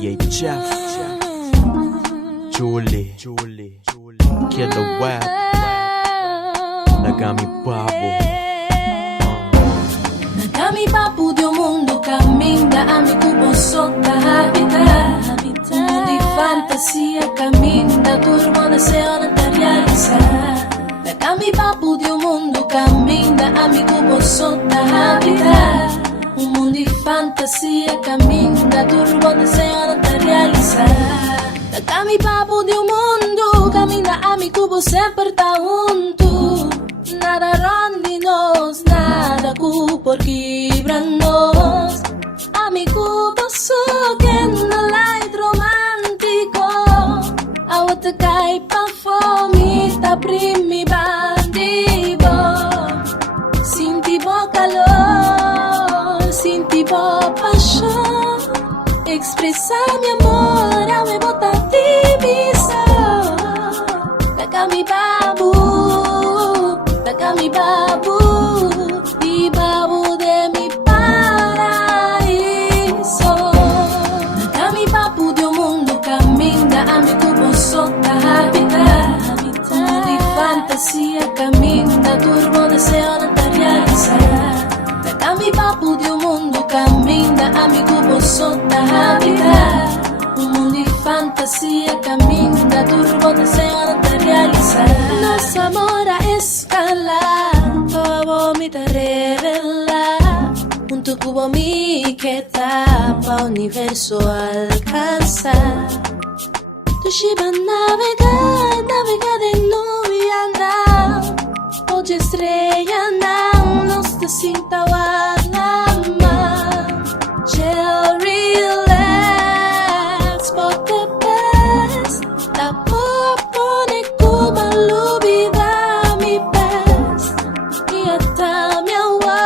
DJ Jeff, Julie, Killer Web, Nagami Babo. Nagami Babo de um mundo caminha, amigo posso habitar. Um mundo de fantasia caminha, turbo deseo de realizar. Nagami Babo de um mundo caminha, amigo posso habitar. Um mundo de fantasia caminha, turbo deseo de realizar. Nagami Babo de um mundo caminha, amigo você sempre tá junto. Nada ronde-nos, nada por quebrar-nos. Amigo você que não é romântico. A outra cai pra fome, tá primi bandido. Sinti bo calor, sinti bo paixão. Expressar meu amor, a me botar divisão. Nagami Babo, Nagami Babo, e Babo de mi paraíso. Nagami Babo de um mundo caminha, amigo posso habitar. Um mundo de fantasia caminha, turbo deseo de realizar. Nagami Babo de um mundo caminha, amigo posso habitar. Um mundo de fantasia caminha, turbo deseo de realizar. Nosso amor a escalar, todo me te revela. Junto cubo mi que tapa universo alcanzar. Tu shiba navegar de novo e andar. Hoje estrella não nos te sinta o Chill, relax, but the best. Da popone Cuba, lubida mi best. E até minha alma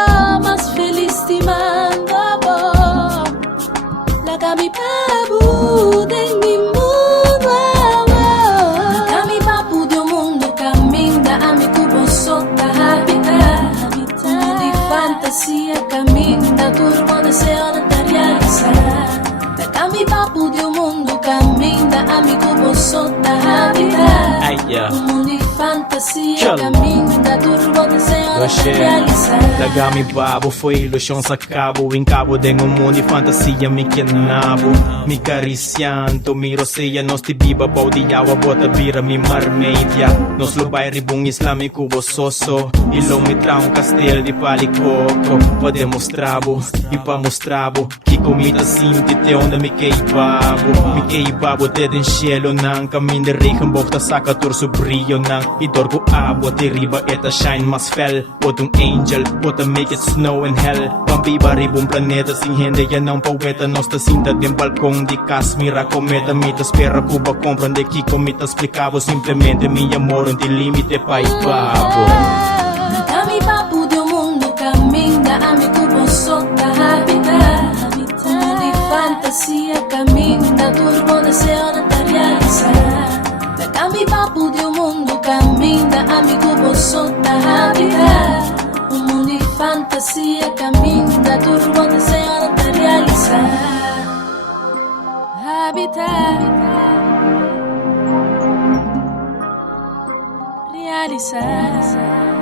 mais feliz te mando amor. Nagami Babo de mi mundo amor. Nagami Babo de um mundo caminha, amigo posso habitar. Um mundo de fantasia caminha, turbo deseo de realizar. Nagami Babo de um mundo caminha, amigo posso habitar. Um mundo de fantasia caminha, turbo deseo de realizar. Nagami Babo foi ilusão sa cabo. Em cabo de um mundo de fantasia me quenabo. Me cariciando, me roceia. Nos te biba bau de água, bota vira me marmedia. Nos lubai ribung islâmico bososo. Ilo me tra castelo de palicoco. Podemos trabo e pa mostrabo. Que comida sinti te onda me queibabo. Me queibabo te den cielo nang. Caminho de rica, bota saca torso brilho nang. E dorgo água te riba eta shine mas fel. Bota angel, bota make it snow and hell. Pambiba ribong planeta sin gente ya não poeta. Nos te sinta de balcão de Casmira cometa. Me te espera Cuba comprende que comita explicavo. Simplesmente mi amor não tem limite pai babo. Nagami Babo de um mundo caminha, amigo posso habitar. Um mundo de fantasia caminha, turbo deseo de realizar. Nagami Babo de um mundo caminha, amigo posso habitar. Um mundo de fantasia caminha, turbo deseo de realizar. Habitar, realizar.